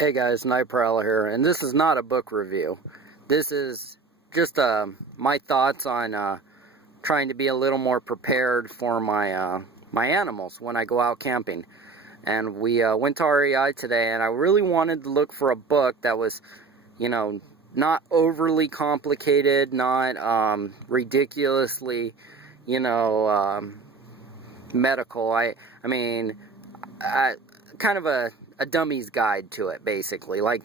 Hey guys, Night Prowler here, and this is not a book review. This is just my thoughts on trying to be a little more prepared for my animals when I go out camping. And we went to REI today, and I really wanted to look for a book that was, not overly complicated, not ridiculously, medical. I mean, kind of a dummy's guide to it, basically, like,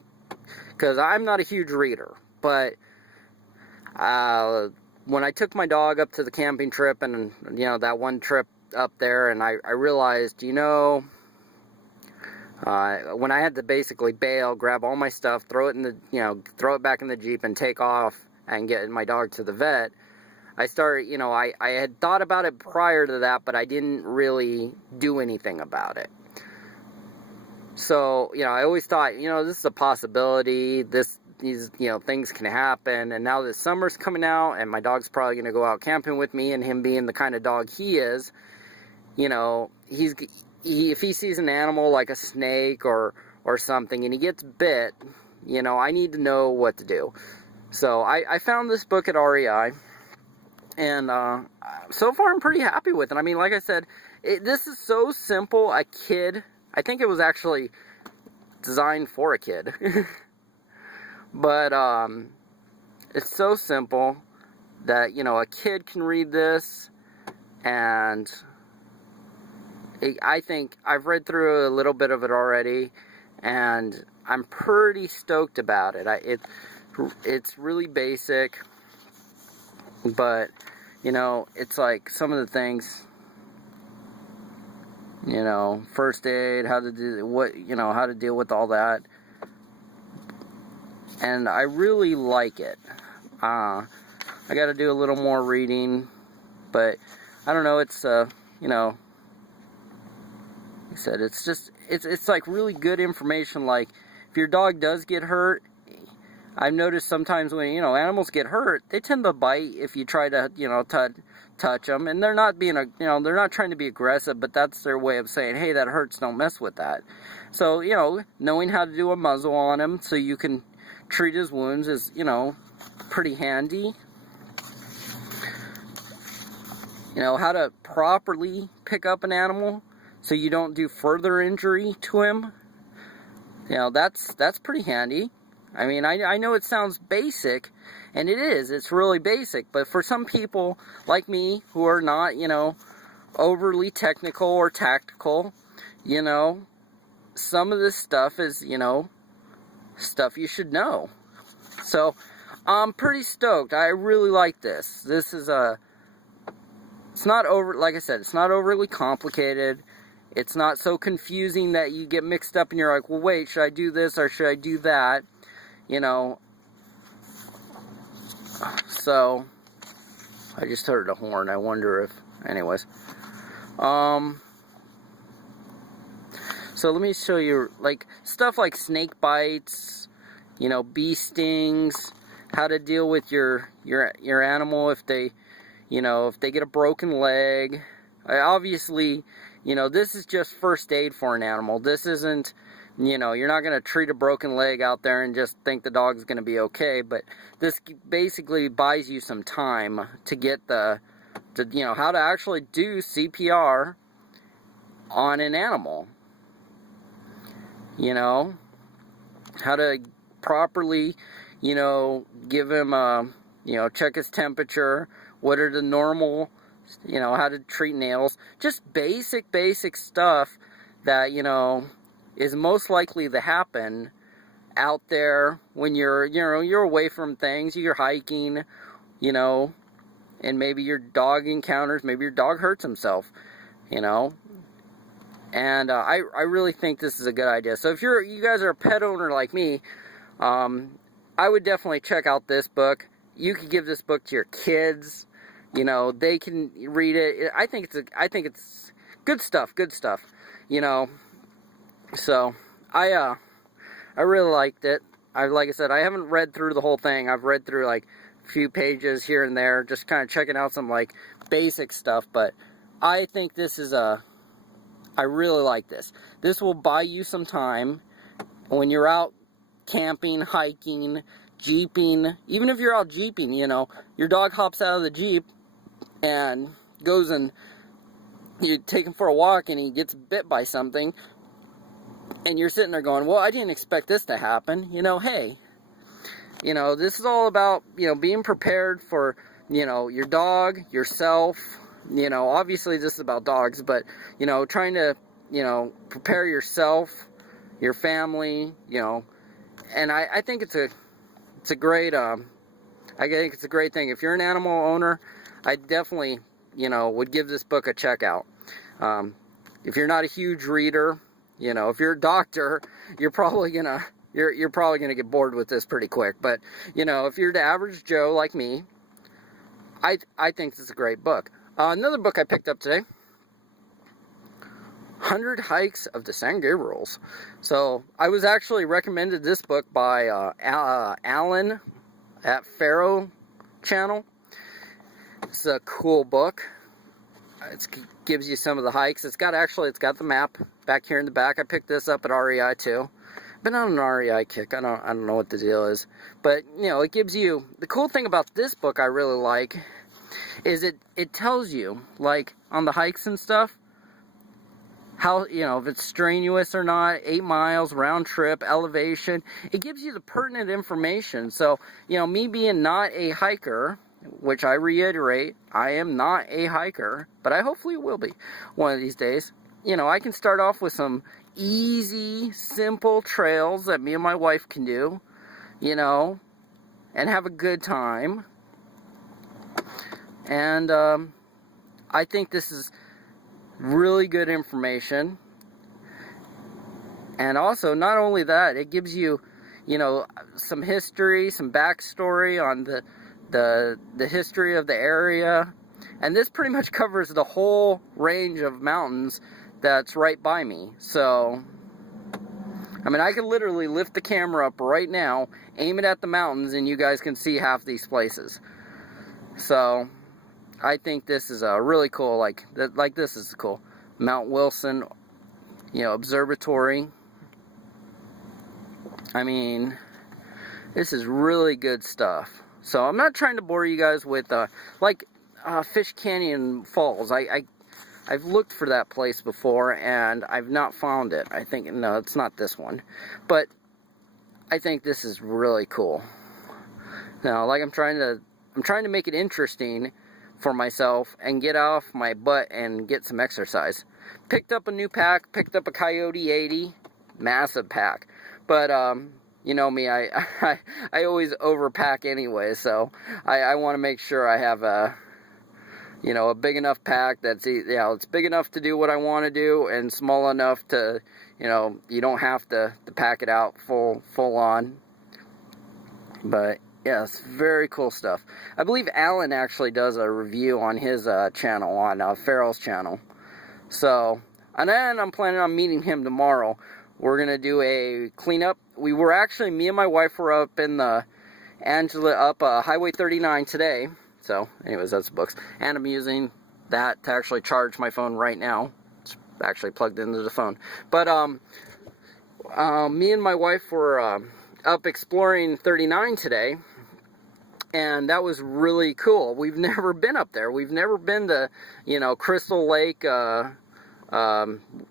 because I'm not a huge reader, but when I took my dog up to the camping trip, and that one trip up there, and I realized, when I had to basically bail, grab all my stuff, throw it in the, throw it back in the Jeep and take off and get my dog to the vet, I started, I had thought about it prior to that, but I didn't really do anything about it. So, I always thought, this is a possibility, these, things can happen, and now that summer's coming out, and my dog's probably going to go out camping with me, and him being the kind of dog he is, if he sees an animal like a snake or something, and he gets bit, I need to know what to do. So, I found this book at REI, and so far I'm pretty happy with it. I mean, like I said, this is so simple, a kid... I think it was actually designed for a kid. But it's so simple that, a kid can read this. And I think I've read through a little bit of it already. And I'm pretty stoked about it. It's really basic. But, it's like some of the things... first aid, how to deal with all that. And I really like it. I got to do a little more reading, but I don't know, it's, like I said, it's like really good information. Like, if your dog does get hurt, I've noticed sometimes when, animals get hurt, they tend to bite if you try to, touch them, and they're not being, they're not trying to be aggressive, but that's their way of saying, hey, that hurts, don't mess with that. So, knowing how to do a muzzle on him so you can treat his wounds is, pretty handy. How to properly pick up an animal so you don't do further injury to him, that's pretty handy. I mean, I know it sounds basic, and it is. It's really basic. But for some people like me who are not, overly technical or tactical, some of this stuff is, stuff you should know. So, I'm pretty stoked. I really like this. This is it's not like I said, it's not overly complicated. It's not so confusing that you get mixed up and you're like, well, wait, should I do this or should I do that? So, I just heard a horn. I wonder if, anyways. So let me show you, like, stuff like snake bites, bee stings, how to deal with your animal if they, if they get a broken leg. Obviously, this is just first aid for an animal. This isn't, you're not going to treat a broken leg out there and just think the dog's going to be okay, but this basically buys you some time to get how to actually do CPR on an animal. How to properly, give him, check his temperature, what are the normal, how to treat nails, just basic stuff that, is most likely to happen out there when you're away from things, you're hiking, and maybe your dog encounters, maybe your dog hurts himself, and I really think this is a good idea. So if you guys are a pet owner like me, I would definitely check out this book. You could give this book to your kids, they can read it. I think it's good stuff, So, I really liked it. Like I said, I haven't read through the whole thing. I've read through, like, a few pages here and there, just kind of checking out some, like, basic stuff, but I think this is I really like this. This will buy you some time when you're out camping, hiking, jeeping, even if you're out jeeping, you know, your dog hops out of the jeep and goes and you take him for a walk and he gets bit by something, and you're sitting there going, well, I didn't expect this to happen. You know, hey, you know, this is all about, you know, being prepared for, you know, your dog, yourself. You know, obviously this is about dogs, but, you know, trying to, you know, prepare yourself, your family, you know, and I think it's a great, I think it's a great thing. If you're an animal owner, I definitely, you know, would give this book a check out. If you're not a huge reader, you know, if you're a doctor, you're probably gonna get bored with this pretty quick. But, you know, if you're the average Joe like me, I think this is a great book. Another book I picked up today, 100 Hikes of the San Gabriels. So I was actually recommended this book by Alan at Pharaoh Channel. It's a cool book. It gives you some of the hikes. It's got the map back here in the back. I picked this up at REI too. Been on an REI kick. I don't know what the deal is, but you know, it gives you, the cool thing about this book I really like is it tells you, like, on the hikes and stuff, how, you know, if it's strenuous or not, 8 miles, round trip, elevation. It gives you the pertinent information. So, you know, me being not a hiker, which I reiterate, I am not a hiker, but I hopefully will be one of these days. You know, I can start off with some easy, simple trails that me and my wife can do, you know, and have a good time. And I think this is really good information. And also, not only that, it gives you, you know, some history, some backstory on the history of the area. And this pretty much covers the whole range of mountains that's right by me. So, I mean, I could literally lift the camera up right now, aim it at the mountains, and you guys can see half these places. So, I think this is a really cool, like this is cool. Mount Wilson, you know, Observatory. I mean, this is really good stuff. So I'm not trying to bore you guys with, Fish Canyon Falls. I've looked for that place before, and I've not found it. I think, no, it's not this one. But I think this is really cool. Now, like, I'm trying to make it interesting for myself and get off my butt and get some exercise. Picked up a new pack, picked up a Coyote 80, massive pack. But, you know me, I always overpack anyway, so I want to make sure I have a big enough pack that's, you know, it's big enough to do what I want to do and small enough to, you know, you don't have to pack it out full on. But yeah, it's very cool stuff. I believe Alan actually does a review on his channel, on Pharaoh's channel. So, and then I'm planning on meeting him tomorrow. We're going to do a cleanup. Me and my wife were up in the Highway 39 today. So, anyways, that's the books. And I'm using that to actually charge my phone right now. It's actually plugged into the phone. But, me and my wife were up exploring 39 today. And that was really cool. We've never been up there. We've never been to, you know, Crystal Lake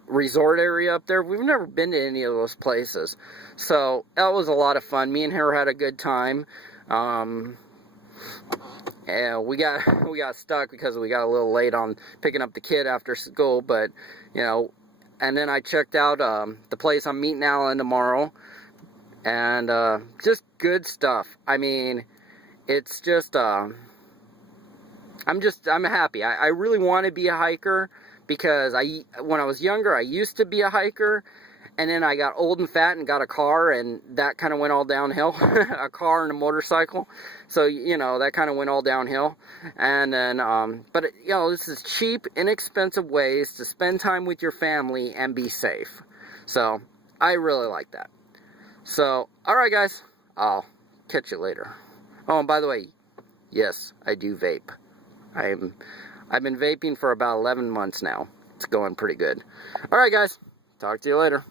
resort area up there. We've never been to any of those places. So that was a lot of fun. Me and her had a good time. And we got stuck because we got a little late on picking up the kid after school. But, you know, and then I checked out the place I'm meeting Alan tomorrow. And just good stuff. I mean, it's just, I'm happy. I really want to be a hiker because when I was younger, I used to be a hiker, and then I got old and fat and got a car, and that kind of went all downhill. A car and a motorcycle. So, you know, that kind of went all downhill. And then, but, you know, this is cheap, inexpensive ways to spend time with your family and be safe. So, I really like that. So, alright guys, I'll catch you later. Oh, and by the way, yes, I do vape. I've been vaping for about 11 months now. It's going pretty good. Alright guys, talk to you later.